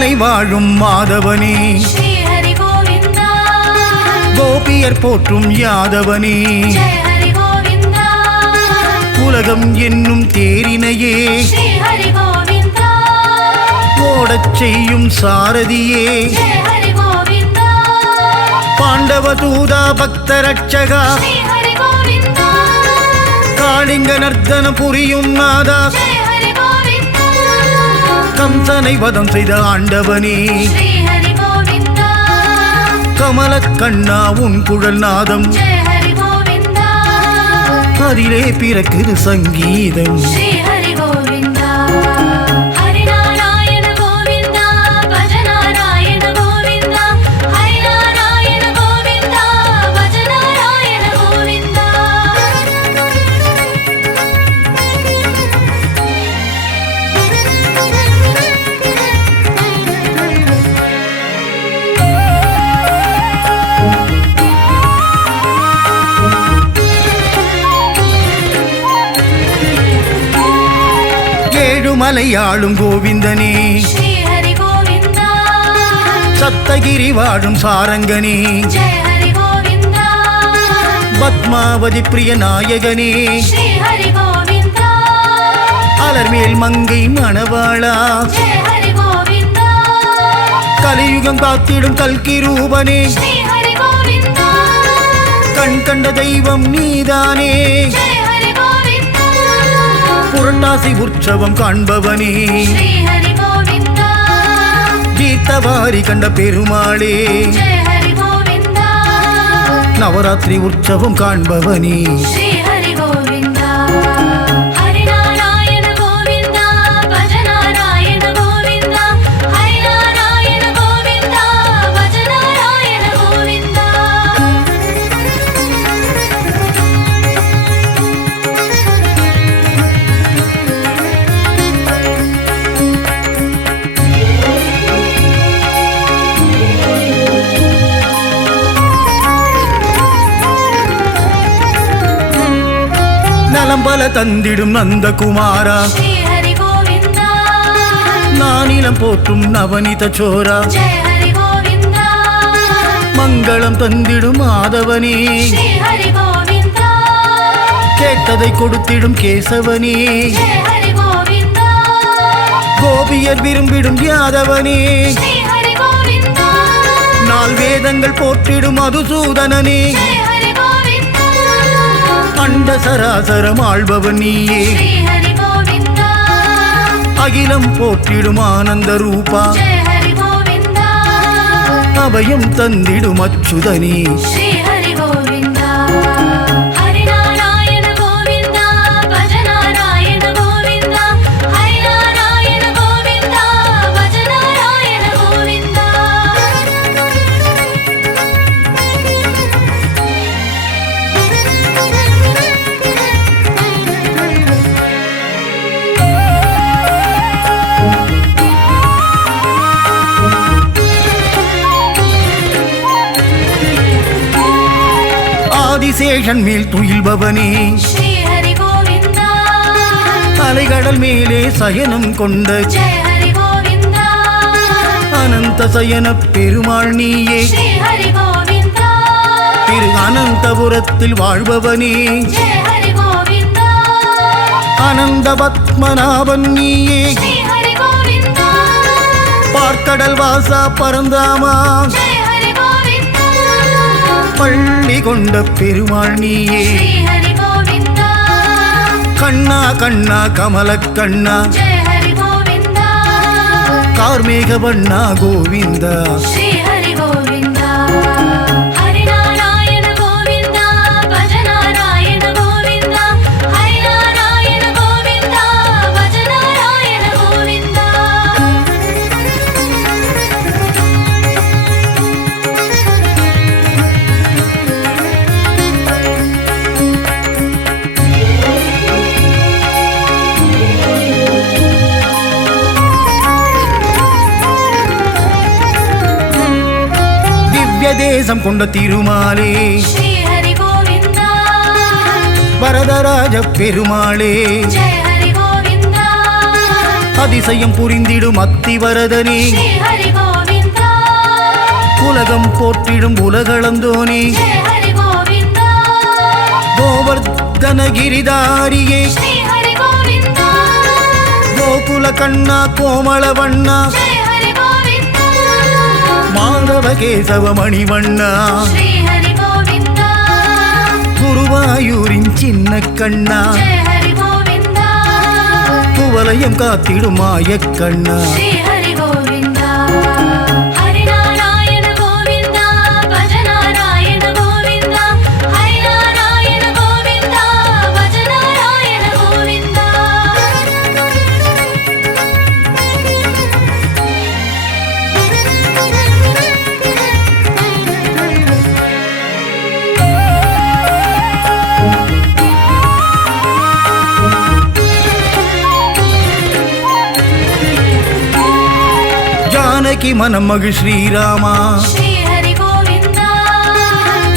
ஏழுமலை வாழும் மாதவனே ஸ்ரீ ஹரி கோவிந்தா கோபியர் போற்றும் யாதவனே ஜெய ஹரி கோவிந்தா உலகம் என்னும் தேரினையே ஸ்ரீ ஹரி கோவிந்தா ஓடச் செய்யும் சாரதியே ஜெய ஹரி கோவிந்தா பாண்டவ தூதா பக்த ரட்சகா ஸ்ரீ ஹரி கோவிந்தா காளிங்க நர்த்தன புரியும் நாதா ஜெய ஹரி கோவிந்தா கம்சனை வதம் செய்த ஆண்டவனே ஸ்ரீ ஹரி கோவிந்தா கமலக் கண்ணா உன் குழல் நாதம் ஜெய ஹரி கோவிந்தா அதிலே பிறக்குது சங்கீதம் ஸ்ரீ ஹரி கோவிந்தா ஹரி நாராயண கோவிந்தா பஜ நாராயண கோவிந்தா ஹரி நாராயண கோவிந்தா பஜ நாராயண கோவிந்தா ஏழுமலையாளும் கோவிந்தனே ஸ்ரீ ஹரி கோவிந்தா சப்தகிரி வாழும் சாரங்கனே ஜெய ஹரி கோவிந்தா பத்மாவதி பிரிய நாயகனே ஸ்ரீ ஹரி கோவிந்தா அலர்மேல் மங்கை மணவாளா ஜெய ஹரி கோவிந்தா கலியுகம் காத்திடும் கல்கி ரூபனே ஸ்ரீ ஹரி கோவிந்தா கண் கண்ட தெய்வம் நீதானே ஜெய ஹரி கோவிந்தா புரட்டாசி உற்சவம் காண்பவனே ஸ்ரீ ஹரி கோவிந்தா தீர்த்தவாரி கண்ட பெருமாளே ஜெய ஹரி கோவிந்தா நவராத்திரி உற்சவம் காண்பவனே ஸ்ரீ ஹரி கோவிந்தா ஹரி நாராயண கோவிந்தா பஜ நாராயண கோவிந்தா ஹரி நாராயண கோவிந்தா பஜ நாராயண கோவிந்தா நலம்பல தந்திடும் நந்தகுமாரா ஸ்ரீ ஹரி கோவிந்தா நானிலம் போற்றும் நவனித சோரா ஜெய ஹரி கோவிந்தா மங்களம் தந்திடும் மாதவனே ஸ்ரீ ஹரி கோவிந்தா கேட்டதை கொடுத்திடும் கேசவனே ஜெய ஹரி கோவிந்தா கோபியர் விரும்பிடும் யாதவனே ஸ்ரீ ஹரி கோவிந்தா நால் வேதங்கள் போற்றிடும் மதுசூதனனே ஜெய ஹரி கோவிந்தா அண்ட சராசரம் ஆள்பவன் நீயே ஸ்ரீ ஹரி கோவிந்தா அகிலம் போற்றிடும் ஆனந்த ரூபா ஜெய ஹரி கோவிந்தா அபயம் தந்திடும் அச்சுதனே ஸ்ரீ ஹரி கோவிந்தா ஹரி நாராயண கோவிந்தா பஜ நாராயண கோவிந்தா ஹரி நாராயண கோவிந்தா பஜ நாராயண கோவிந்தா ஆதிசேஷன் மேல் துயில்பவனே ஸ்ரீ ஹரி கோவிந்தா அலைகடல் மேலே சயனம் கொண்ட ஜெய ஹரி கோவிந்தா அனந்த சயன பெருமாள் நீயே ஸ்ரீ ஹரி கோவிந்தா திரு அனந்தபுரத்தில் வாழ்பவனே ஜெய ஹரி கோவிந்தா அனந்த பத்மநாபன் நீயே ஸ்ரீ ஹரி கோவிந்தா பார்க்கடல் வாசா பரந்தாமா ஜெய ஹரி கோவிந்தா பள்ளி கொண்ட பெருமாள் நீயே ஸ்ரீ ஹரி கோவிந்தா கண்ணா கண்ணா கமலக் கண்ணா ஜெய ஹரி கோவிந்தா கார்மேக வண்ணா கோவிந்தா ஸ்ரீ ஹரி கோவிந்தா ஹரி நாராயண கோவிந்தா பஜ நாராயண கோவிந்தா ஹரி நாராயண கோவிந்தா பஜ நாராயண கோவிந்தா திவ்ய தேசம் கொண்ட திருமாலே ஸ்ரீ ஹரி கோவிந்தா வரதராஜ பெருமாளே ஜெய ஹரி கோவிந்தா அதிசயம் புரிந்திடும் அத்திவரதனே ஸ்ரீ ஹரி கோவிந்தா உலகம் போற்றிடும் உலகளந்தோனே ஜெய ஹரி கோவிந்தா கோவர்தன கிரிதாரியே ஸ்ரீ ஹரி கோவிந்தா கோகுல கண்ணா கோமள வண்ணா ஜெய ஹரி கோவிந்தா மாதவ கேசவ மணிவண்ணா ஸ்ரீ ஹரி கோவிந்தா குருவாயூரின் சின்ன கண்ணா ஜெய ஹரி கோவிந்தா குவலயம் காத்திடும் மாயக்கண்ணா ஸ்ரீ ஹரி கோவிந்தா ஹரி நாராயண கோவிந்தா பஜ நாராயண கோவிந்தா ஹரி நாராயண கோவிந்தா பஜ நாராயண கோவிந்தா ஜானகி மனம் மகிழ் ஸ்ரீராமா ஸ்ரீ ஹரி கோவிந்தா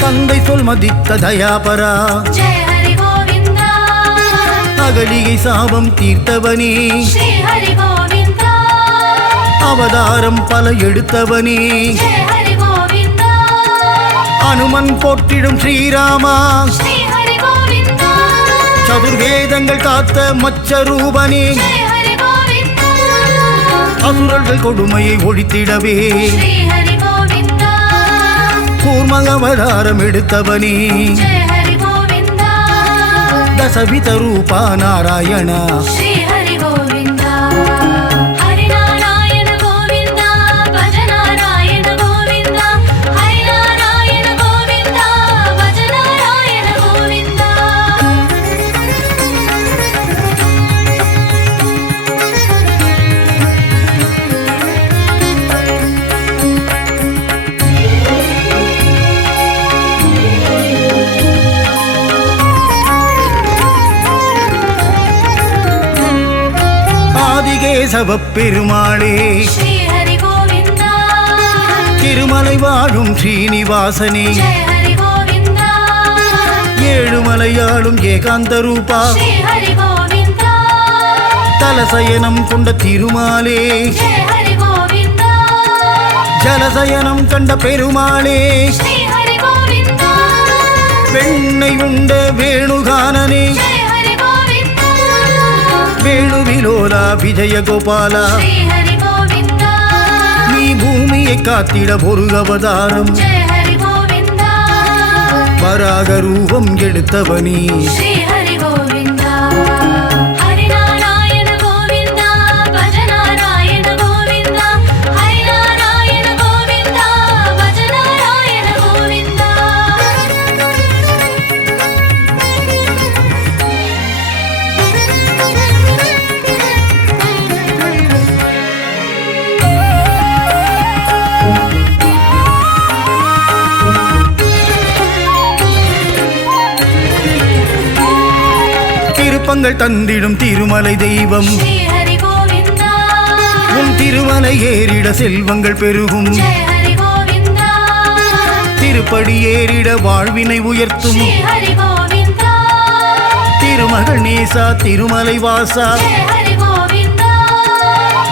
தந்தை சொல் மதித்த தயாபரா ஜெய ஹரி கோவிந்தா அகலிகை சாபம் தீர்த்தவனே ஸ்ரீ ஹரி கோவிந்தா அவதாரம் பல எடுத்தவனே ஜெய ஹரி கோவிந்தா அனுமன் போற்றிடும் ஸ்ரீராமா ஸ்ரீ ஹரி கோவிந்தா சதுர்வேதங்கள் காத்த மச்சரூபனே ஜெய ஹரி கோவிந்தா அசுரர்கள் கொடுமையை ஒழித்திடவே ஸ்ரீ ஹரி கோவிந்தா கூர்ம அவதாரம் எடுத்தவனே ஜெய ஹரி கோவிந்தா தசவித ரூபா நாராயணா ஸ்ரீ ஹரி கோவிந்தா ஹரி நாராயண கோவிந்தா பஜ நாராயண கோவிந்தா ஹரி நாராயண கோவிந்தா பஜ நாராயண கோவிந்தா ஆதிகேசவ பெருமாளே ஸ்ரீ ஹரி கோவிந்தா திருமலை வாழும் ஸ்ரீனிவாசனே ஜெய ஹரி கோவிந்தா ஏழுமலையாளும் ஏகாந்த ரூபா ஸ்ரீ ஹரி கோவிந்தா தலசயனம் கொண்ட திருமாலே ஜெய ஹரி கோவிந்தா ஜலசயனம் கண்ட பெருமாளே ஸ்ரீ ஹரி கோவிந்தா வெண்ணை உண்ட வேணுகானனே ஜெய ஹரி கோவிந்தா வேணுவிலோலா விஜயகோபாலா ஸ்ரீ ஹரி கோவிந்தா நீ பூமியை காத்திட ஒரு அவதாரம் ஜெய ஹரி கோவிந்தா வராக ரூபம் எடுத்தவனே ஸ்ரீ ஹரி கோவிந்தா ஹரி நாராயண கோவிந்தா பஜ நாராயண கோவிந்தா ஹரி நாராயண கோவிந்தா பஜ நாராயண கோவிந்தா திருப்பங்கள் தந்திடும் திருமலை தெய்வம் ஸ்ரீ ஹரி கோவிந்தா உன் திருமலை ஏறிட செல்வங்கள் பெருகும் ஜெய ஹரி கோவிந்தா திருப்படி ஏறிட வாழ்வினை உயர்த்தும் ஸ்ரீ ஹரி கோவிந்தா திருமகள் நேசா திருமலை வாசா ஜெய ஹரி கோவிந்தா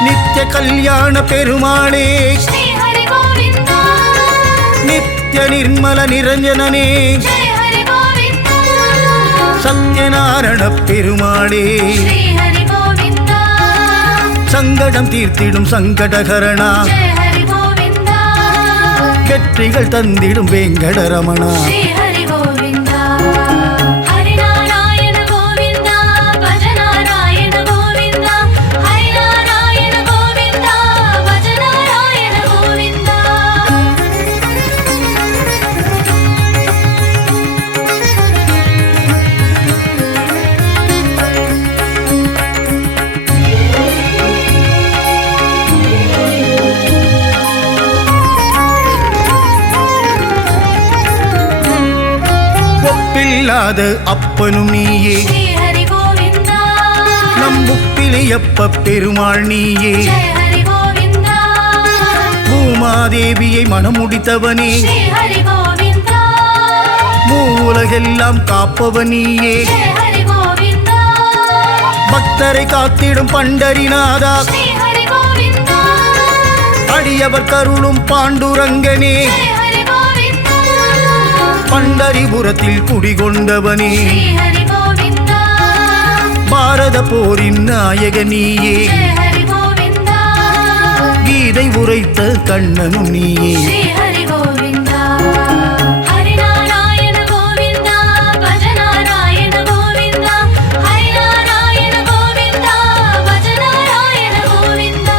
நித்திய கல்யாண பெருமாளே ஸ்ரீ ஹரி கோவிந்தா நித்திய நிர்மல நிரஞ்சனனே ஜெய ஹரி கோவிந்தா சத்யநாராயண பெருமாளே ஸ்ரீ ஹரி கோவிந்தா சங்கடம் தீர்த்திடும் சங்கடகரணா ஜெய ஹரி கோவிந்தா வெற்றிகள் தந்திடும் வேங்கடரமணா ஸ்ரீ ஹரி கோவிந்தா ஹரி நாராயண கோவிந்தா பஜ நாராயண கோவிந்தா ஹரி நாராயண கோவிந்தா பஜ நாராயண கோவிந்தா ஒப்பில்லாத அப்பனும் நீயே ஸ்ரீ ஹரி கோவிந்தா நம் முப்பிலியப்ப பெருமாள் நீயே ஜெய ஹரி கோவிந்தா பூமாதேவியை மணமுடித்தவனே ஸ்ரீ ஹரி கோவிந்தா மூலகெல்லாம் காப்பவன் நீயே ஜெய ஹரி கோவிந்தா பக்த பக்தரை காத்திடும் பண்டரிநாதா ஸ்ரீ ஹரி கோவிந்தா அடியவர் கருளும் பாண்டுரங்கனே ஜெய ஹரி கோவிந்தா பண்டரிபுரத்தில் குடிகொண்டவனே ஸ்ரீ ஹரி கோவிந்தா பாரத போரின் நாயகனியே ஜெய ஹரி கோவிந்தா கீதை உரைத்த கண்ணனும் நீயே ஸ்ரீ ஹரி கோவிந்தா ஹரி நாராயண கோவிந்தா பஜ நாராயண கோவிந்தா ஹரி நாராயண கோவிந்தா பஜ நாராயண கோவிந்தா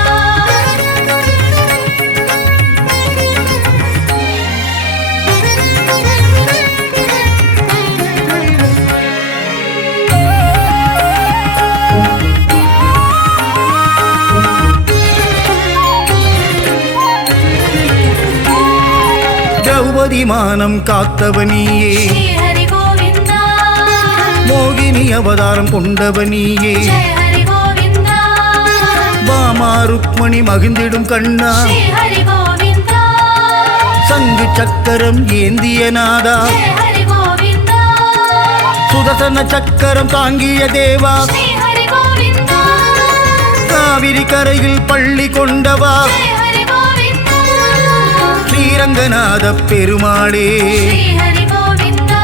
திரௌபதி மானம் காத்தவனியே ஸ்ரீ ஹரி கோவிந்தா மோகினி அவதாரம் கொண்டவனியே ஜெய ஹரி கோவிந்தா பாமா ருக்மணி மகிழ்ந்திடும் கண்ணா ஸ்ரீ ஹரி கோவிந்தா சங்கு சக்கரம் ஏந்திய நாதா ஜெய ஹரி கோவிந்தா சுதர்சன சக்கரம் தாங்கிய தேவா ஸ்ரீ ஹரி கோவிந்தா காவிரி கரையில் பள்ளி கொண்டவா ஜெய ஹரி கோவிந்தா ஸ்ரீரங்கநாத பெருமாளே ஸ்ரீ ஹரி கோவிந்தா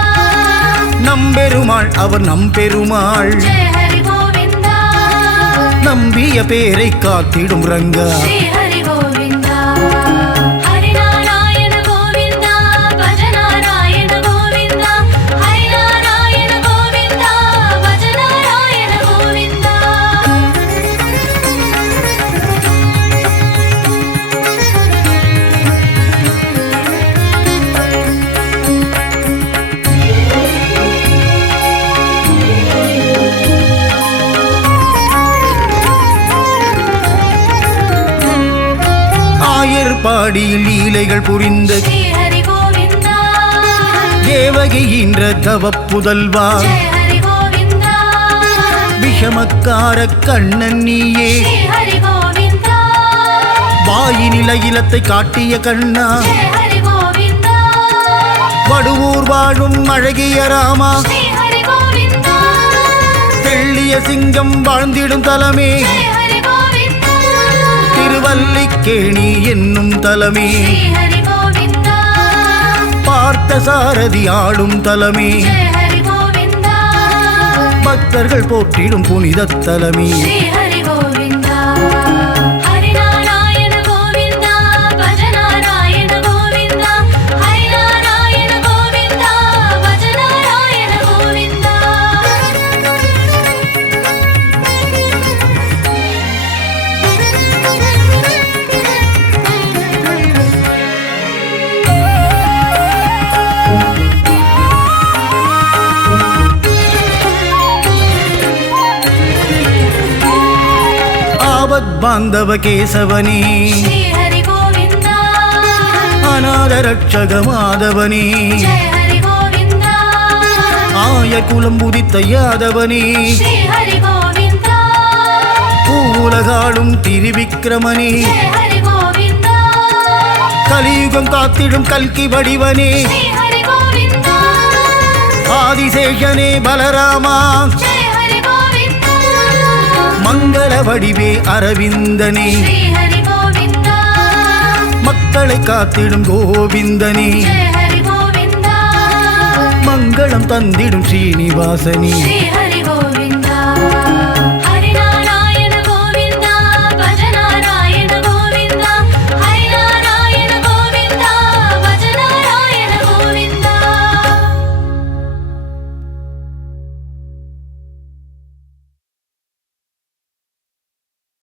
நம்பெருமாள் அவர் நம்பெருமாள் ஜெய ஹரி கோவிந்தா நம்பிய பேரை காத்திடும் ரங்கா ஸ்ரீ ஹரி கோவிந்தா ஹரி நாராயண கோவிந்தா பஜ நாராயண கோவிந்தா ஹரி நாராயண கோவிந்தா பஜ நாராயண கோவிந்தா ஆயர்பாடியில் லீலைகள் புரிந்த ஸ்ரீ ஹரி கோவிந்தா தேவகி என்ற தவப் புதல்வா ஜெய ஹரி கோவிந்தா விஷமக்கார கண்ணன் நீயே ஸ்ரீ ஹரி கோவிந்தா வாயினில் அகிலத்தை காட்டிய கண்ணா ஜெய ஹரி கோவிந்தா வடுவூர் வாழும் அழகிய ராமா ஸ்ரீ ஹரி கோவிந்தா தெள்ளிய சிங்கம் வாழ்ந்திடும் தலமே ஜெய ஹரி கோவிந்தா திருவல்லிக்கேணி என்னும் தலமே ஸ்ரீ ஹரி கோவிந்தா பார்த்த சாரதி ஆளும் தலமே ஜெய ஹரி கோவிந்தா பக்தர்கள் போற்றிடும் புனித தலமே ஸ்ரீ ஹரி கோவிந்தா ஹரி நாராயண கோவிந்தா பஜ நாராயண கோவிந்தா ஹரி நாராயண கோவிந்தா பஜ நாராயண கோவிந்தா ஆபத் பாந்தவ கேசவனே ஸ்ரீ ஹரி கோவிந்தா அநாத ரட்சக மாதவனே ஜெய ஹரி கோவிந்தா ஆய குலம் உதித்த யாதவனே ஸ்ரீ ஹரி கோவிந்தா பூவுலகாளும் திரிவிக்ரமனே ஜெய ஹரி கோவிந்தா கலியுகம் காத்திடும் கல்கி வடிவனே ஸ்ரீ ஹரி கோவிந்தா ஆதிசேஷனே பலராமா ஜெய ஹரி கோவிந்தா மங்கள வடிவே அரவிந்தனே ஸ்ரீ ஹரி கோவிந்தா மக்களை காத்திடும் கோவிந்தனே ஜெய ஹரி கோவிந்தா மங்களம் தந்திடும் ஸ்ரீனிவாசனே ஸ்ரீ ஹரி